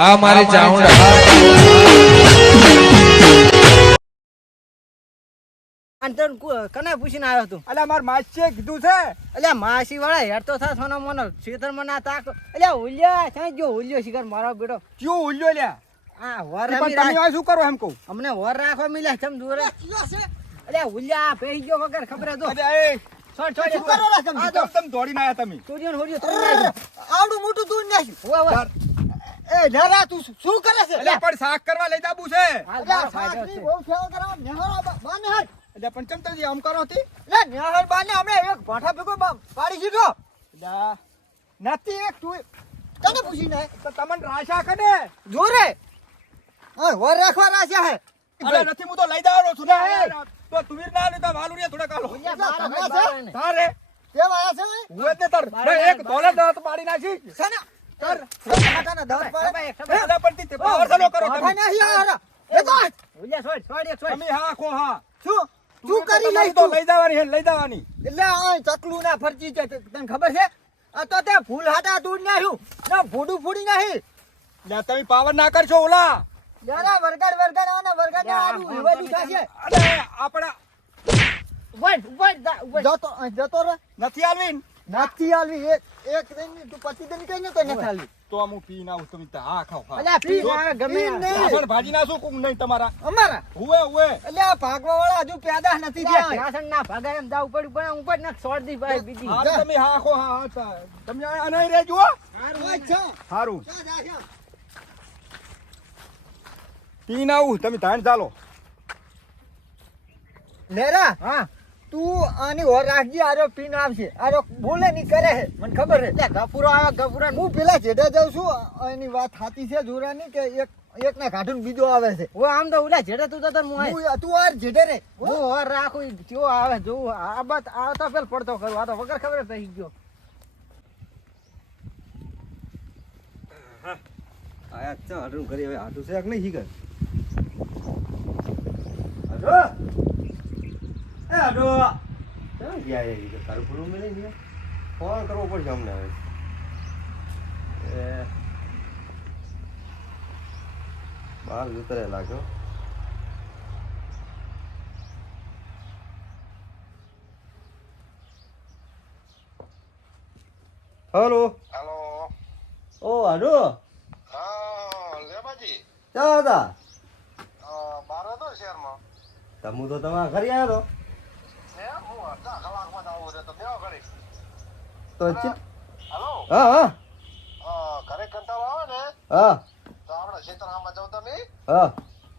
આ મારી ચાઉંડા અને તને કને પૂછીને આવ્યો તું? અલ્યા માર માસીએ કીધું છે. અલ્યા માસી વાળા હેડ તો થા સોનો મોનો. ખેતરમાં ના તાક અલ્યા હુલ્યા ક્યાં ગયો હુલ્યો શિકાર? મારો બેટો. ક્યું ઉલ્યો લ્યા? આ વર તમે શું કરો એમ કહું? અમને વર રાખવા મિલ્યા ચમ દૂર અલ્યા હુલ્યા પેહી ગયો વગર ખબર હતો એ. છોડ છોડ. કરો રા તમે? આ તો તમે આયા તમે. ચોરીઓ હોરીઓ આવડું મોટું દૂધ નાખ્યું. ઉવા, ઉવા. એ લેરા તું શું- કરે છે? અલ્યા પણ શાક કરવા લઈ જાબુ છે. અલ્યા, મારો ફાયદો બહુ સેવા કરવા નેહાળા બા- બાને હાથ. અલ્યા પણ કેમ તજી આમ કરો હતી? અલ્યા, નેહાળ બાને હમણાં એક ભાઠા ભેગો પાડી દીધો. અલ્યા નથી એક તું તને પૂછીને તો તમન રાશા કને જોરે હા વર રાખવા રાશા હે. અરે નથી હું તો લઈ જવાનો છું ને. તો તુમીર ના લીધા વાલુરિયા થોડા કાલો. એટલા? ને. તારે કેમ આયા છે હું જ ને તાર. એક. ડોલર દવા પાડી નાખી. શેને? તાર ભાઠાના દાંત પાડે. ખબર, ખબર. અલ્યા પણ તી તે પાવર સલો કરો તમે. નહીં હારા. એ તો હુલ્યા છોડ છોડ એક છોડ. તમે હા શું? તું કરી લઈ તો? લઈ જવાની હે લઈ જવાની. એટલે આ ચકલું ના ફરજી છે. તને ખબર છે? આ તો તે ફૂલ હાટા દૂર નાખ્યું ના ભૂડું ફૂડી નાખી યા તમે પાવર ના કરશો ઓલા. જરા વરગાડ વરગાડ આને વરગાડ યા, આડું હિવાડું તમે અરે ઊભા રહે, રહે. જતો જતો રે નથી આલવીન નથી આલવી એક એક દઈને તું પતિ દઈને કઈ નતો ને ખાલી. તો હું પી ના તમે તો હા ખાવ હા. અલ્યા પી ના ગમે. પણ ભાજી ના શું કુમ નહીં તમારા? અમારા? હુએ હુએ. અલ્યા ભાગવા વાળા હજુ પેદા નથી થયા. રાશન ના ભાગા એમ જાવ પડ્યું પણ ઉપર ના છોડ દી ભાઈ બીજી. હા તમે હા ખો હા હા તમે આ નહીં રહેજો હો. અચ્છા હારું. જા, જા, જા. પી ના આવું તમે ધાણ ચાલો. લેરા હા. તું આની ઓર રાખજે આરો પીન આવશે આરો બોલે નહીં કરે હે મને ખબર હે. ગફુરો આવે ગફુરો હું પેલા જેડા જાઉં છું એની વાત સાચી છે જોરાની કે એક એક ને કાઢું બીજો આવે છે. હું આમ તો ઉલા જેડે તું તો હું તું આર જેડે રે. હું. હોર રાખું જો આવે જોવું આ બાત આ તો પેલ પડતો કરું આ તો વગર ખબર થઈ ગયો. આયા ચા હાડું કરી હવે હાડું છે કે નહીં શીખર હાડો એ હાડો ચાલ ગયા એ શીખર તારું પૂરું મળે છે ફોન કરવો પડશે અમને હવે. એ. બહાર ઉતરે લાગ્યો હલો. હાલો. ઓ હાડો હા લેબાજી ચા હતા? બાર હતો શહેરમાં. તમે તો તમારા ઘરે આવ્યો હે હું અડધા કલાકમાં જ આવું છે તો ચિત હાલો. હા હા. ઘરે કંટાળો આવે ને? હા. તો આપણે સીતારામમાં જાવ તમે? હા.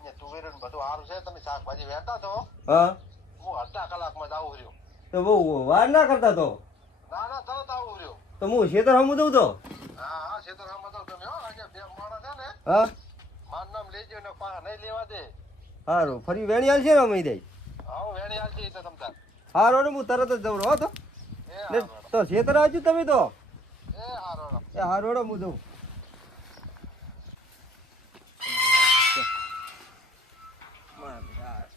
ને તુવેર ને બધું સારું છે તમે શાકભાજી વેચતા છો? હા. હું અડધા કલાકમાં જ આવું રહ્યો. તો બહુ વાર ના કરતા તો? ના ના તરત આવું રહ્યો. તો હું ખેતર હમું દઉં તો? હા હા સીતારામમાં જાઉં તમે હો આજે બે માણસ છે ને. હા. મારું નામ લેજો ને પા નહીં લેવા દે. સારું ફરી વેણી હાલશે ને અમે દઈ હા વેણી હાલશે તો તમતા હારો ને હું તરત જ જઉં હો તો. તો ખેતર આવજો તમે તો? એ હારોડો. એ હું દઉં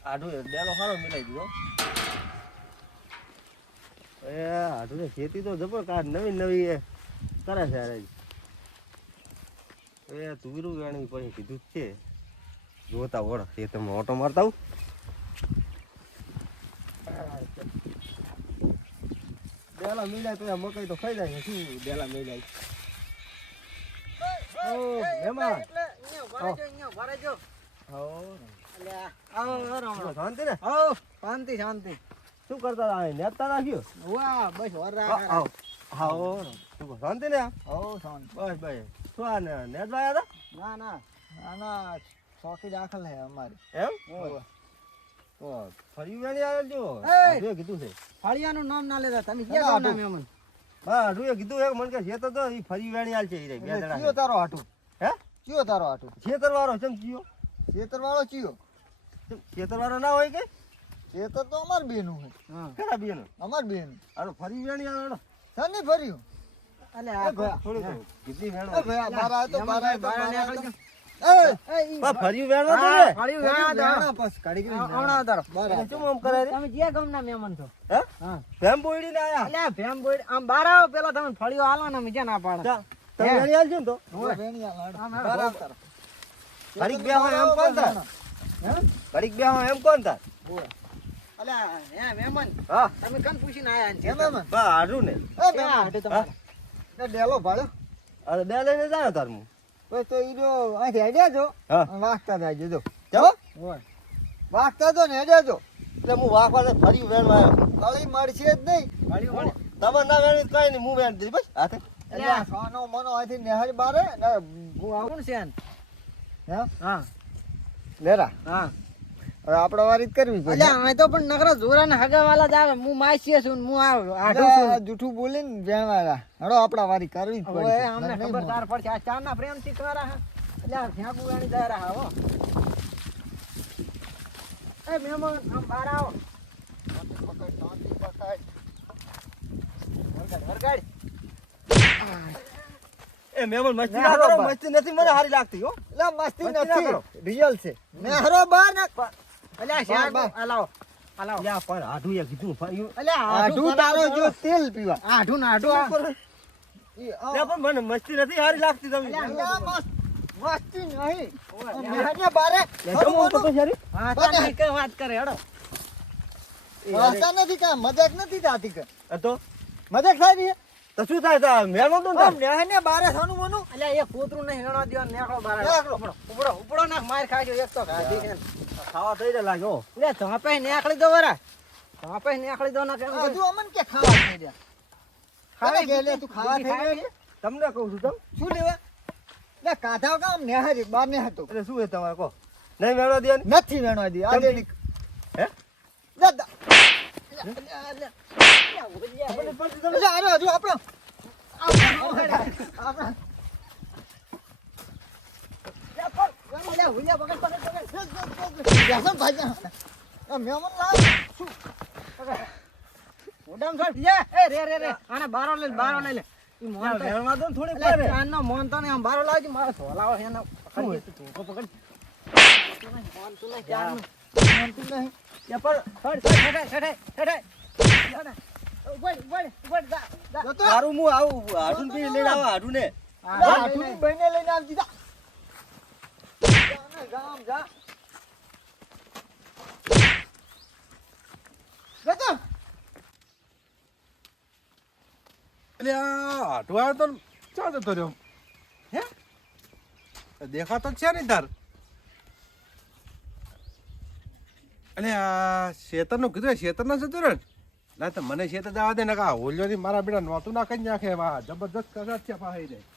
આડું ડેલો સારો મિલાઈ દીધો એ આડું ખેતી તો જબર નવી નવી એ કરે છે અરે એ તુરું વેણવી પછી કીધું છે. જોતા વળ ખેતરમાં ઓટો મારતા આવું. ડેલા મિલાય તો મકઈ તો ખાઈ જાય શું ડેલા મિલાય ઓ આવો, આવો. શાંતિ શાંતિ શું કરતા હતા નેતા નાખ્યો? વાહ બસ વરરા હા શાંતિ ને? આવો શાંતિ. બસ બસ. શું આ ને નેતા હતા? ના ના. ના ચોકી દાખલ હે અમારી. એમ? ફળિયાનું નામ ના લેતા. તમે ક્યાં ગામના આટલું. મહેમાન? કીધું મન કે ખેતર તો ઈ ફરી વેણી આલ છે ઈ બે જણા ચિયો તારો હાટું? હે? ચિયો તારો હાટું? ખેતર વાળો ચમ ચિયો ખેતર વાળો ચમ ખેતર વાળો ના હોય કે? ખેતર તો અમાર બેનું હે. હા. બેન? અમાર બેન. આનો ફરી વેણી આવ્યો સની ભર્યું અલ્યા, આ થોડું કેટલી બાર તો બાર બાર બા ફરી વેણવા તો હા, ને ફળિયું ફળિયું વેણા વેણા દો. પછી કાઢી કરી આ- હમણાં ઉતારો. બાર એટલે આયો. શું આમ કરે રે તમે જે ગામના મહેમાન છો. હે? હા. ભેમ બોયડી ને આયા અલ્યા ભેમ બોયડ આમ બાર આવો પેલા તમે ફળિયો હાલો ને અમે જ્યાં ના પાડે. તમે વેણી આલજો ને તો. વેણિયા લાડ. બરાબર. ઘડીક બે હોય એમ કોણ થાય? હે? ઘડીક બે હોય એમ કોણ થાય? અલ્યા હે મહેમાન? હા. તમે કન પૂછીને આયા ને હે મહેમાન? બા હારું ને. એ મહેમાન, ડેલો ભાડ્યો. અરે બે લઈને જાય તાર હું તો તો ઈ જો અહીંથી હેડ્યા છો. વાગતા જાય જો. ચલો હોય. વાગતા જો ને હેડ્યા છો. એટલે હું વાંકવા ફરી વેણવા આવ્યો. કળી મળશે જ નહીં. તમારે ના વેણી કઈ નહીં હું વેણ દઈશ બસ હાથે. એટલે સોનો મનો અહીંથી નેહર બારે ને હું આવું. છે હે? હા. લેરા. હા. હવે આપણે વારી જ કરવી પડે. અલ્યા અમે તો પણ નકરા જોરા ને હગાવાલા જ આવે. હું માસી છું હું આવ આઢું એટલે આ છું. જૂઠું બોલીને વેણવાના હડો આપણા વારી કરવી જ પડે અમને ખબર તાર પડશે. આ ચાર ના પ્રેમથી કરા એટલે આ ફેંકુ વાણી જાય રહા હો. એ મહેમાન આમ બહાર આવો. વરગાડ વરગાડ એ મહેમાન મસ્તી ના ના કરો કરો, મસ્તી નથી મને સારી લાગતી હો. એટલે મસ્તી ના. નથી. રિયલ છે. નેહરો બાર ને અલ્યા શાક બા. હલાવો હલાવો. લ્યા આઢું એ કીધું ફર્યું અલ્યા આઢું તારો જો તેલ પીવા. આઢું ને આઢું આ. ઈ આ- લ્યા પણ મને મસ્તી નથી સારી લાગતી તમે. મસ્તી નહીં. બારે વાત કરે હેડો. નથી મજાક નથી થતી કે તો? મજાક થાય છે? તો શું થાય? તા મહેમાન તો આમ નેહરને બારે સોનું મનું અલ્યા એ કૂતરું નહીં હેણો દ્યો નેકળો બારે. ઉપડો ઉપડો નાખ માર ખાજો એક તો છે ખાવા થઈ રહ્યા લાગ્યો લે ધાપે નેકળી દો વરા. ધાપે નેકળી દો ના કેમ બધું અમન કે ખાવા થઈ રહ્યા ખાવા કે લે તું ખાવા થઈ ગયો તમને કહું છું તમ શું લેવા? લે કાઢા કામ નેહર બાર ને હતો એટલે શું હે તમારે કહો. નહીં મેળવા દે નથી વેણવા દી આજે ની હે? દાદા આપણો આપણો અલ્યા હુલિયા પકડ પકડ પકડ. બેસો ભાઈ આ મહેમાન લાવ શું? ઉડામ છોડ લે એ રે રે રે. આને બારો લે બારો લઈ લે. ઈ મોન તો મેળવા દો ને થોડી પડે ચાંદનો મોન તો ને આમ બારો લાવજો મારો ધોલાવો એનો પકડ તું ધોકો પકડ. તું નહીં, મોન તું નહીં, યા પર છોડ છોડ છોડ છોડ છોડ ઉભડ ઉભડ જા જા. જતો. સારું હું આવું. હાડું પી આવા હાડું ને હા, લઈ લે. બહેને લઈને આવજી ને, ગામ જા આટો તો ચા જતો રહ્યો. હે? દેખાતો છે નહીં તાર એટલે આ શેતરનું કીધું શેતર ના જતું ને? ના તો મને શેતર જવા દે ને કા હોલ્યો મારા બેટા નોતું નાખે નાખે જબરજસ્ત કસરત છે પાહી ના. જાય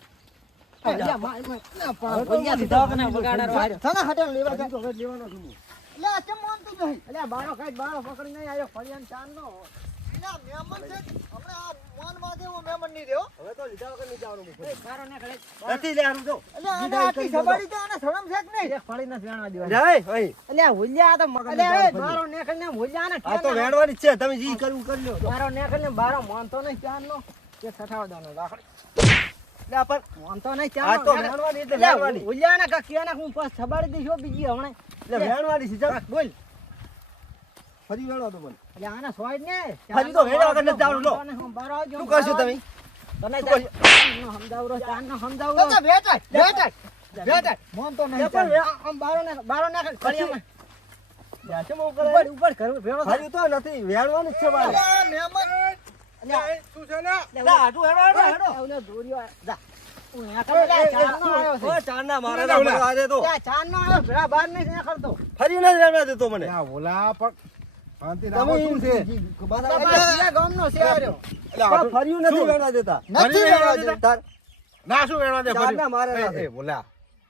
વેણવાની જ છે. તમે જી કરવું કરી લો બારો નીકળીને બારો મોનતો નહીં ચાંદનો. એક સઠાવદાનો રાખડી. લે પણ મોનતો નહીં આ તો વેણવાની એટલે વેણવાની હુલિયાને કાંઈક કહેવાના હું પાછો છબાડી દઈશ બીજી હમણાં. એટલે વેણવાની છે ચાલ બોલ. ફરી વેણવા દો મને. અલ્યા, આને સોય ને હજી તો વેણવા વગર નથી જવાનું, લો. મોનતો નહીં, બારો આવજો, શું કરશો બારો તમે? તને શું કરશો? સમજાવરો, ચાંદનો બેટાય બેટાય બેટાય મોન તો નહીં પણ આમ બારો ને બારો ને ફળિયામાં. યા છે મોં કરે? ઉપર ઉપર કરું ભેળો તો નથી વેણવાની જ છે મહેમાન. ફર્યું નથી શું? વેણવા દેતા. નથી વેણવા દેતા. તાર. ના શું વેણવા દે ફરી?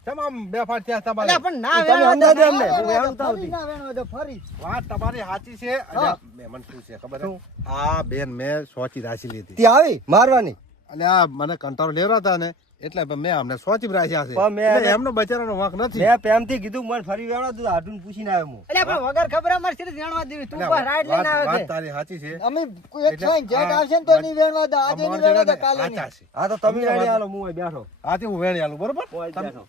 તમામ બે ફાટ થયા તમારે. પણ ના વેણવા દે. અમને. ફરી વેણતા ના વેણવા દો, ફરી. વાત તમારી સાચી છે. અને મહેમાન શું છે ખબર છે? આ બેન મેં સોચી રાશી લીધી. ત્યાં આવી? મારવાની? અને આ મને કંટાળો લેવરા હતા ને. એટલે મેં અમને સોચી રાખ્યા છે. પણ મેં એમનો બચારાનો વાંક નથી. મેં પ્રેમથી કીધું મને ફરી વેણવા તું આટું પૂછીને આવ્યો હું એટલે પણ વગર ખબર અમાર સીધી જાણવા દેવી. તું એટલે રાઈડ લઈને આવે વાત છે. તારી સાચી છે. અમે એક ટાઈમ જેટ આવશે ને તો ની વેણવા દે આજે ની વેણવા દે કાલે ની હા તો તમે વેણી આલો હું અહીં બેઠો. આથી હું વેણી આલો બરોબર?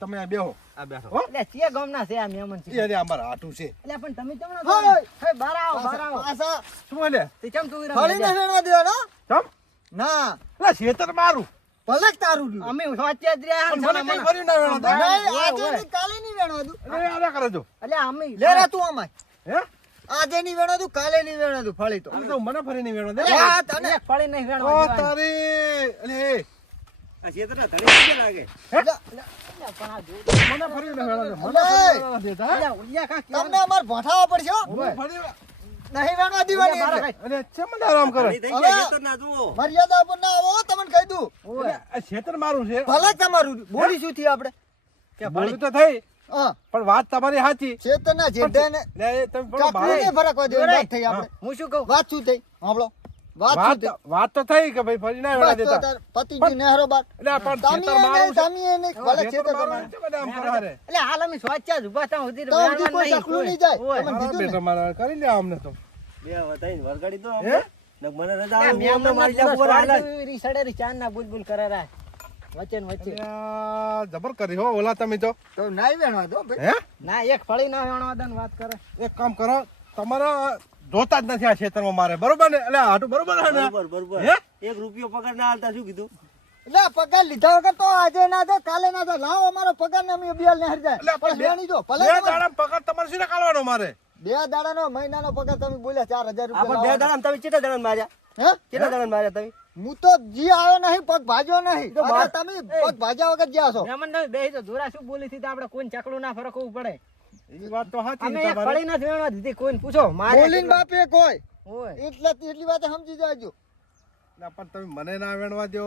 તમે- અહીં બેહો. આ બેઠો. એટલે અલ્યા, ગામના છે આ મેમન છે? એ અમાર આટું છે. એટલે પણ તમે કેમ ના હોય. કરો? હે, બહાર આવો, બાર આવો. આસા શું લે તે કેમ તું ફરી ના વેણવા દેવાનો? કેમ? ના. એટલે શેતર મારું. ભલે તારું અમે સોચ્યા જ રહ્યા મને કઈ મોના. ફરી ના વેણો દે. આજે. કાલે ની વેણો દઉં. અરે આલા કરે જો એટલે અમે લે રે તું અમાય હે? આજે નહીં વેણો દઉં, કાલે નહીં વેણો દઉં, ફળી તો. તો મને ફરી નહીં વેણો. દે હા તને. ફળી નહીં ઓ તારી અલે આ શેતરના ધરી કે લાગે? અલ્યા, પણ આ જો- મને ફરી નહીં વેણો. દે મને ફરી નહીં વેણો દેતા, અલ્યા, ઉલિયા કાં તમને અમાર ભઠાવા પડશે ફરી નહીં વેણવા દેવાની એટલે. અરે છે મને આરામ કરે? ધણી થઈ હવે- ગયા શેતરના જુઓ મર્યાદા પર ના આવો તમને કહી દઉં. છેતર મારું છે. ભલે તમારું બોલી શું થી આપણે? કે બોલી તો થઈ હા. પણ વાત તમારી સાચી. ચેતનના ના લે ને તમે ફરક હોય થઈ આપણે. હું શું કહું? વાત શું થઈ? સાંભળો. વાત વાત થઈ તો થઈ કે ભાઈ ફરી ના વેળા દેતા. પતિજી નહેરો બાર એટલે પણ ખેતર મારું તમે એને ભલે ખેતર ચેતર મારું છે બધા આમ કરે એટલે હાલ અમે સોચ્યા જ ઊભા થા સુધી તો કોઈ ચકલું નહીં જાય. તમે કીધું ને. તમારા કરી લે અમને તો. બે વતાઈને વરગાડી દો હે? ને મને રજા આવે, મેં અમને મારી જા પૂરા હાલે. સ્વાદ ચાન ના બુલબુલ કરારા વચ્ચે ને વચ્ચે. જબર કરી હો ઓલા તમે તો. તો નાઈ વેણવા દો ભાઈ. હે? ના એક ફળી ના વેણવા દન વાત કરે. એક કામ કરો તમારા જોતા જ નથી આ ક્ષેત્રમાં મારે. બરોબર ને? એટલે આટું બરોબર છે ને? બરોબર બરોબર. એક રૂપિયો પગાર ના હાલતા શું કીધું? એટલે પગાર લીધા વગર તો આજે ના દો કાલે ના દો લાવો અમારો પગાર ને અમે બિયાલ ને હરી જાય પણ વેણી જો ભલે બે દાડા પગાર તમારે શું કાઢવાનો મારે? બે દાડાનો મહિનાનો પગાર તમે બોલ્યા ચાર હજાર રૂપિયા બે દાડા તમે કેટલા દાડા માર્યા? હે? કેટલા દાડા માર્યા તમે? હું તો જી આવ્યો નહીં પગ ભાજ્યો નહીં. તો તમે પગ ભાજ્યા વગર જ્યાં છો. બે તો જોરા શું બોલી થી આપડે આપણે ચકડું ના ફરકવું પડે. એ વાત તો સાચી અમે છે એક તમારી. ફળી નથી વેણવા દીધી. કોઈને પૂછો મારે બોલીને બાપે કોઈ. એટલે એટલી વાત સમજી જાજો. ના, પણ તમે મને ના વેણવા દો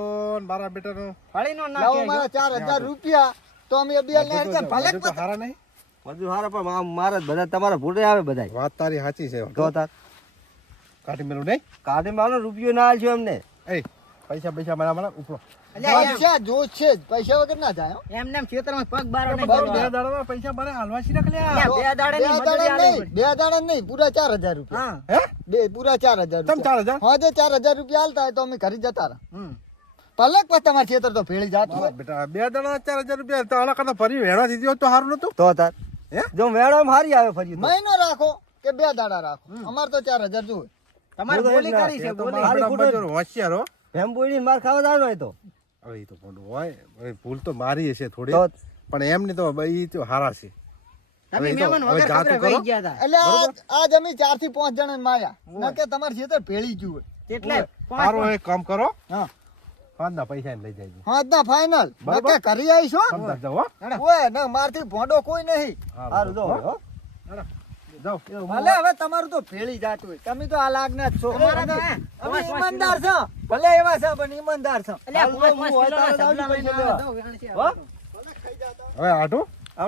મારા બેટાનો. ફળી નો ના લાવો મારા ચાર હજાર રૂપિયા. તો અમે ભલે તો હારા નહીં. બધું હારા પણ મારા જ બધા તમારા ભૂટે આવે બધા વાત તારી સાચી છે. તો તાર. કાઢી મેલું નહીં? કાઢે રૂપિયો ના આલજો એમને. એ પૈસા પૈસા મારા મારા પૈસા જો છે? પૈસા વગર ના જાય એમને ખેતરમાં પગ બારો બે કરવાનો. પૈસા મારે હાલવા છે ને કલ્યા અલ્યા, બે દાડાની બે મજૂરી દાડા નહીં બે દાડા નહીં પૂરા ચાર હજાર રૂપિયા. બે પૂરા ચાર હજાર તમ ચાર હજાર? હા ચાર હજાર રૂપિયા હાલતા હોય તો અમે ઘરે જતા પલક પછી તમારે ખેતર તો ફેળી જાતું બેટા બે દાડા ચાર હજાર રૂપિયા તો આના કરતા ફરી વેણવા દીધી હોત તો સારું નતું? તો તાર. જો મેળો હારી આવે ફરી. મહિનો રાખો કે બે દાડા રાખો? અમારે તો ચાર હજાર જોવે તમારે બોલી કરી છે બોલી. હોશિયાર હો. એમ બોલી માર ખાવા દાવાનો હોય તો. હવે એ તો પણ હોય. ભૂલ તો મારી હશે થોડી. પણ એમની તો એ તો હારા છે. આજ અમે ચારથી પાંચ જણા માર્યા. કે તમારે ખેતર ભેળી ગયું એટલે સારું એક કામ કરો. હા. પાંચ ના પૈસા લઈ જાય હા ના ફાઈનલ બરાબર. કરી આવીશું ઓય ન મારથી ભોંડો કોઈ નહીં. સારું જો હો. હવે તમારું તો ભેળી જાતું તો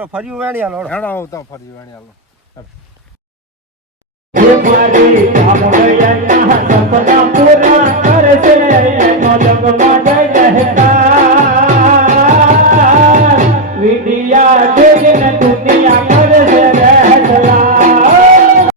ફરી વાણી આલો હેડો આવતા ફરી વેણી આલો